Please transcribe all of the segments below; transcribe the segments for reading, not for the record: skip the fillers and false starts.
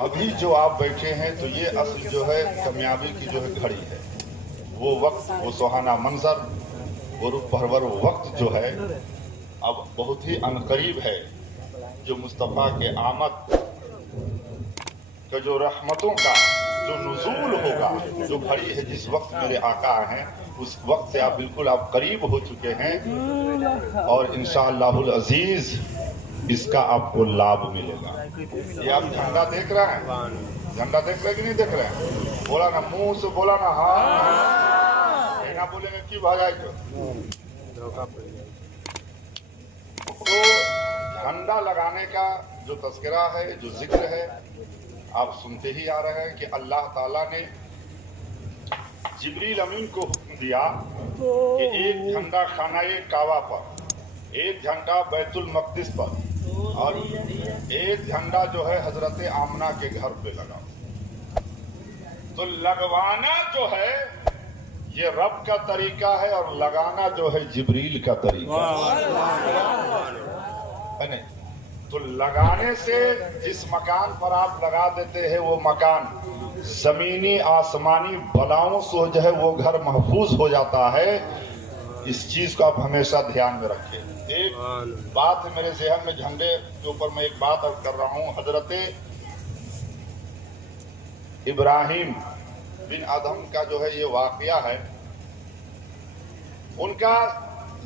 अभी जो आप बैठे हैं तो ये असल जो है कामयाबी की जो है घड़ी है, वो वक्त, वो सुहाना मंजर, वो रूप भरवर वक्त जो है अब बहुत ही अनकरीब है, जो मुस्तफ़ा के आमद का जो रहमतों का जो नुज़ूल होगा, जो घड़ी है, जिस वक्त मेरे आका हैं उस वक्त से आप बिल्कुल आप करीब हो चुके हैं और इंशाअल्लाहुल अजीज इसका आपको लाभ मिलेगा। ये आप झंडा देख रहे हैं, झंडा देख रहे कि नहीं देख रहे हैं? बोला ना, मुंह से बोला ना, हाँ ना बोलेंगे कि भाजाएगा। तो झंडा लगाने का जो तस्करा है, जो जिक्र है, आप सुनते ही आ रहे हैं कि अल्लाह ताला ने जिब्रील अमीन को हुक्म दिया कि एक झंडा खानाए काबा पर, एक झंडा बैतुल मक़दिस पर और एक झंडा जो है हजरत आमना के घर पे लगाओ। तो लगवाना जो है ये रब का तरीका है और लगाना जो है जिब्रील का तरीका है नहीं। तो लगाने से जिस मकान पर आप लगा देते हैं वो मकान जमीनी आसमानी बलाओं से जो है वो घर महफूज हो जाता है। इस चीज को आप हमेशा ध्यान में रखें। एक बात है मेरे ज़हन में, झंडे के ऊपर मैं एक बात अब कर रहा हूँ। हजरत इब्राहिम बिन अदम का जो है ये वाकया है, उनका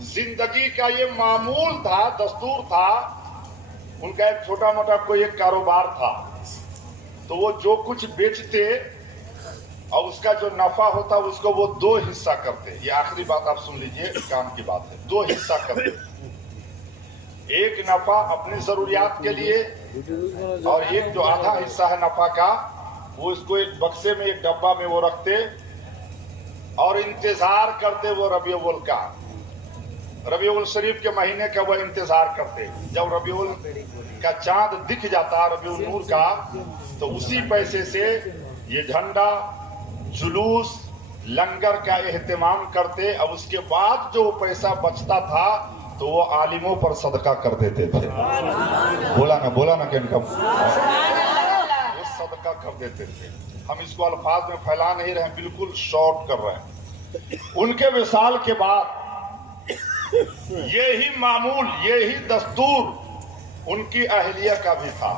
जिंदगी का ये मामूल था, दस्तूर था। उनका एक छोटा मोटा कोई एक कारोबार था, तो वो जो कुछ बेचते और उसका जो नफा होता उसको वो दो हिस्सा करते। ये आखिरी बात आप सुन लीजिए, काम की बात है। दो हिस्सा करते, एक नफा अपनी जरूरियात के लिए और एक जो आधा हिस्सा है नफा का वो इसको एक बक्से में, एक डब्बा में वो रखते और इंतजार करते वो रबीउल का, रबीउल शरीफ के महीने का वो इंतजार करते। जब रबीउल का चांद दिख जाता, रबीउल नूर का, तो उसी पैसे से ये झंडा, जुलूस, लंगर का एहतमाम करते। अब उसके बाद जो पैसा बचता था तो वो आलिमों पर सदका कर देते थे। बोला ना कि इनका वो सदका कर देते थे। हम इसको अल्फाज में फैला नहीं रहे, बिल्कुल शॉर्ट कर रहे हैं। उनके विसाल के बाद यही मामूल, यही दस्तूर उनकी अहलिया का भी था।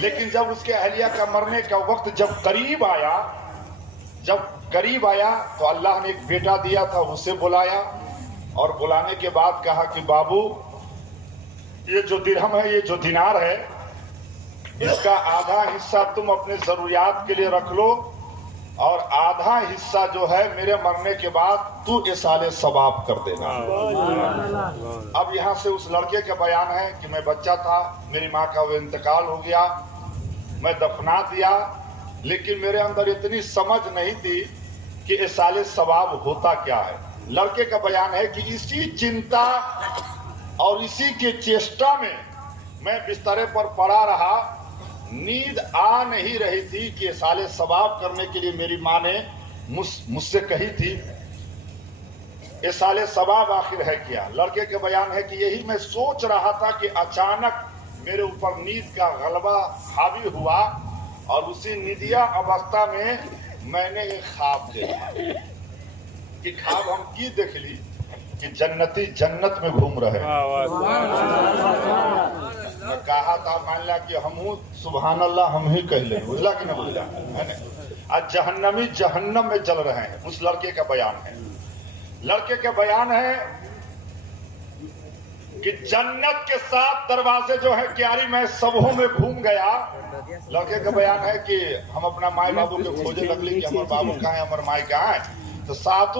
लेकिन जब उसके अहलिया का मरने का वक्त जब करीब आया तो अल्लाह ने एक बेटा दिया था, उसे बुलाया और बुलाने के बाद कहा कि बाबू, ये जो दिरहम है, ये जो दिनार है, इसका आधा हिस्सा तुम अपने जरूरियात के लिए रख लो और आधा हिस्सा जो है मेरे मरने के बाद तू इसाले सवाब कर देना। अब यहाँ से उस लड़के का बयान है कि मैं बच्चा था, मेरी माँ का वो इंतकाल हो गया, मैं दफना दिया, लेकिन मेरे अंदर इतनी समझ नहीं थी कि इसाले सवाब होता क्या है। लड़के का बयान है कि इसी चिंता और इसी के चेष्टा में मैं बिस्तरे पर पड़ा रहा, नींद आ नहीं रही थी कि साले सवाब करने के लिए मेरी माँ ने मुझसे कही थी। ये साले सवाब आखिर है क्या? लड़के के बयान है कि यही मैं सोच रहा था कि अचानक मेरे ऊपर नींद का गलबा हावी हुआ और उसी निदिया अवस्था में मैंने एक ख्वाब देखा। कि ख्वाब हम की देख ली कि जन्नती जन्नत में घूम रहे हैं। मैं कहा था, मान लिया कि हम सुभान अल्लाह हम ही कह ले, बुझला कि नहीं बुझला है ना। आज जहन्नमी जहन्नम में जल रहे हैं, उस लड़के का बयान है। लड़के का बयान है कि जन्नत के 7 दरवाजे जो है क्यारी में सबों में घूम गया। लड़के का बयान है कि हम अपना माई बाबू के खोजे लगली कि हमारे बाबू कहाँ है, हमारे माई कहाँ है। तो 7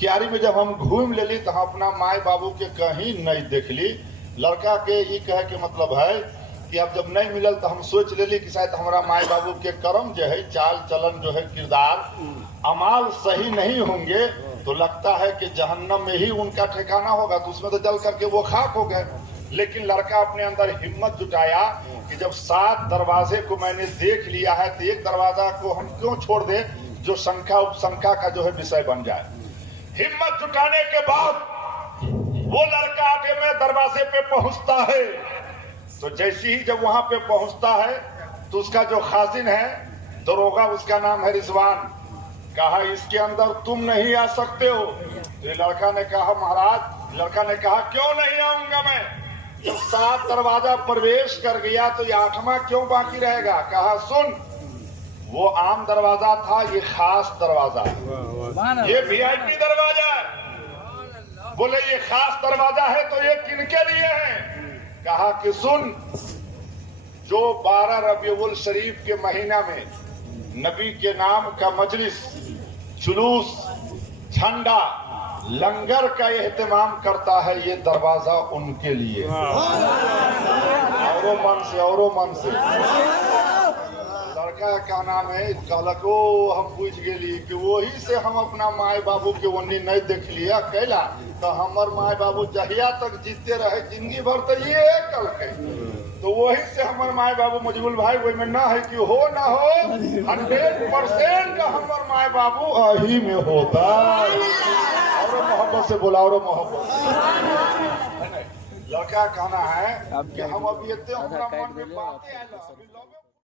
क्यारी में जब हम घूम ले ली तो हम अपना माई बाबू के कहीं नहीं देख ली। लड़का के ये कहे के मतलब है कि अब जब नहीं मिलल तो हम सोच ले ली कि शायद हमारा माई बाबू के कर्म जो है, चाल चलन जो है, किरदार अमाल सही नहीं होंगे, तो लगता है कि जहन्नम में ही उनका ठिकाना होगा, तो उसमें तो जल करके वो खाक हो गए। लेकिन लड़का अपने अंदर हिम्मत जुटाया कि जब 7 दरवाजे को मैंने देख लिया है तो एक दरवाजा को हम क्यों छोड़ दे जो शंका उपशंका का जो है विषय बन जाए। हिम्मत जुटाने के बाद वो लड़का आगे में दरवाजे पे पहुंचता है। तो जैसे ही जब वहां पे पहुंचता है तो उसका जो खाजिन है दरोगा, उसका नाम है रिजवान, कहा इसके अंदर तुम नहीं आ सकते हो। तो लड़का ने कहा महाराज, लड़का ने कहा क्यों नहीं आऊंगा मैं, जब 7 दरवाजा प्रवेश कर गया तो ये 8वां क्यों बाकी रहेगा। कहा सुन, वो आम दरवाजा था, ये खास दरवाजा, ये VIP दरवाजा है। बोले ये खास दरवाजा है तो ये किनके लिए है। कहा कि सुन, जो 12 रबीउल शरीफ के महीना में नबी के नाम का मजलिस, जुलूस, झंडा, लंगर का एहतमाम करता है, ये दरवाजा उनके लिए। औरों मन से लड़का का नाम है, कहलको हम पूछ गेली कि वही से हम अपना माय बाबू के ओन्नी नहीं देख लिया कैला, तो हमर माय बाबू जहिया तक जीते रहे जिंदगी भर तो ये कल के, तो वही से हमारे माय बाबू मजबूल भाई वही में ना है कि हो ना हो 100% हमर माय बाबू अही में होता। और मोहब्बत से बोला, और मोहब्बत लड़का कहना है कि हम अभी इतने हमारा मन में बातें आए